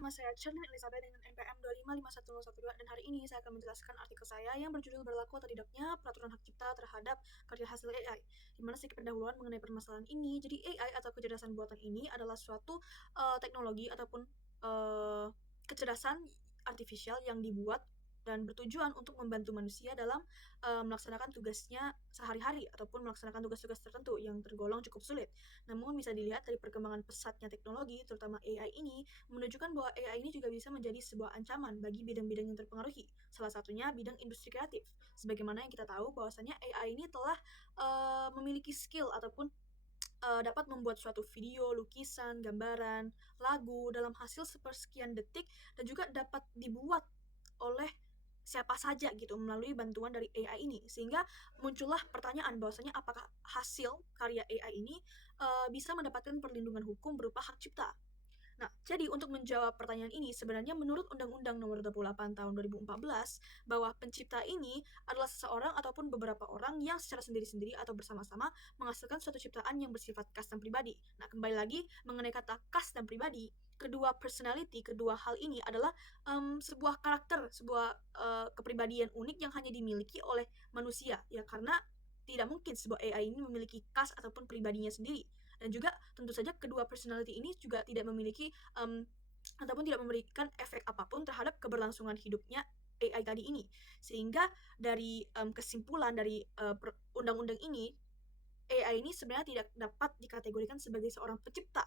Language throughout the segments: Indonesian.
Nama saya Cherlyn Elizabeth dengan NPM 2551012 dan hari ini saya akan menjelaskan artikel saya yang berjudul berlaku atau tidaknya peraturan hak cipta terhadap karya hasil AI. Di mana sedikit pendahuluan mengenai permasalahan ini. Jadi AI atau kecerdasan buatan ini adalah suatu teknologi ataupun kecerdasan artifisial yang dibuat dan bertujuan untuk membantu manusia dalam melaksanakan tugasnya sehari-hari ataupun melaksanakan tugas-tugas tertentu yang tergolong cukup sulit. Namun bisa dilihat dari perkembangan pesatnya teknologi, terutama AI ini, menunjukkan bahwa AI ini juga bisa menjadi sebuah ancaman bagi bidang-bidang yang terpengaruhi. Salah satunya bidang industri kreatif. Sebagaimana yang kita tahu bahwasanya AI ini telah memiliki skill ataupun dapat membuat suatu video, lukisan, gambaran, lagu dalam hasil sepersekian detik dan juga dapat dibuat oleh siapa saja gitu melalui bantuan dari AI ini, sehingga muncullah pertanyaan bahwasanya apakah hasil karya AI ini bisa mendapatkan perlindungan hukum berupa hak cipta. Nah, jadi untuk menjawab pertanyaan ini, sebenarnya menurut Undang-Undang Nomor 28 Tahun 2014, bahwa pencipta ini adalah seseorang ataupun beberapa orang yang secara sendiri-sendiri atau bersama-sama menghasilkan suatu ciptaan yang bersifat custom pribadi. Nah, kembali lagi mengenai kata custom pribadi, kedua personality, kedua hal ini adalah sebuah karakter, sebuah kepribadian unik yang hanya dimiliki oleh manusia, ya karena tidak mungkin sebuah AI ini memiliki khas ataupun pribadinya sendiri. Dan juga tentu saja kedua personality ini juga tidak memiliki ataupun tidak memberikan efek apapun terhadap keberlangsungan hidupnya AI tadi ini. Sehingga dari kesimpulan dari undang-undang ini, AI ini sebenarnya tidak dapat dikategorikan sebagai seorang pencipta.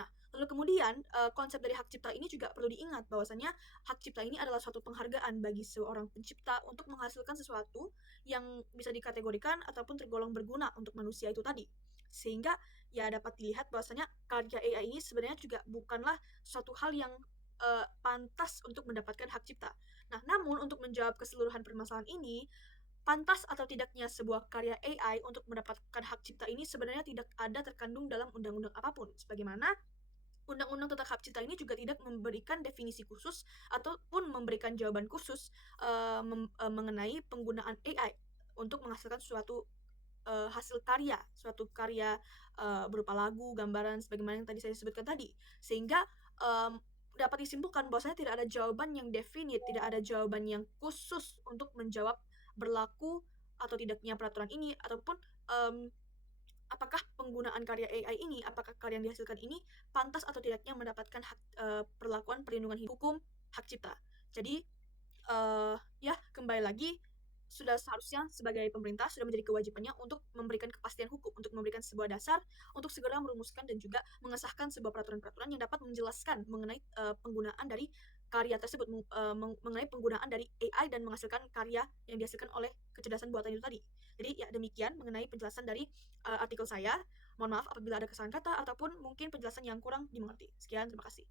Nah, lalu kemudian konsep dari hak cipta ini juga perlu diingat bahwasanya hak cipta ini adalah suatu penghargaan bagi seorang pencipta untuk menghasilkan sesuatu yang bisa dikategorikan ataupun tergolong berguna untuk manusia itu tadi. Sehingga ya dapat dilihat bahwasanya karya AI ini sebenarnya juga bukanlah suatu hal yang pantas untuk mendapatkan hak cipta. Nah, namun untuk menjawab keseluruhan permasalahan ini, pantas atau tidaknya sebuah karya AI untuk mendapatkan hak cipta ini sebenarnya tidak ada terkandung dalam undang-undang apapun. Sebagaimana undang-undang tentang hak cipta ini juga tidak memberikan definisi khusus ataupun memberikan jawaban khusus mengenai penggunaan AI untuk menghasilkan suatu hasil karya, suatu karya berupa lagu, gambaran, sebagaimana yang tadi saya sebutkan tadi. Sehingga dapat disimpulkan bahwasanya tidak ada jawaban yang definit, tidak ada jawaban yang khusus untuk menjawab berlaku atau tidaknya peraturan ini ataupun apakah penggunaan karya AI ini, apakah karya yang dihasilkan ini pantas atau tidaknya mendapatkan hak perlakuan perlindungan hukum hak cipta. Jadi ya kembali lagi sudah seharusnya sebagai pemerintah sudah menjadi kewajibannya untuk memberikan kepastian hukum, untuk memberikan sebuah dasar untuk segera merumuskan dan juga mengesahkan sebuah peraturan-peraturan yang dapat menjelaskan mengenai penggunaan dari karya tersebut, mengenai penggunaan dari AI dan menghasilkan karya yang dihasilkan oleh kecerdasan buatan itu tadi. Jadi ya demikian mengenai penjelasan dari artikel saya. Mohon maaf apabila ada kesalahan kata ataupun mungkin penjelasan yang kurang dimengerti. Sekian, terima kasih.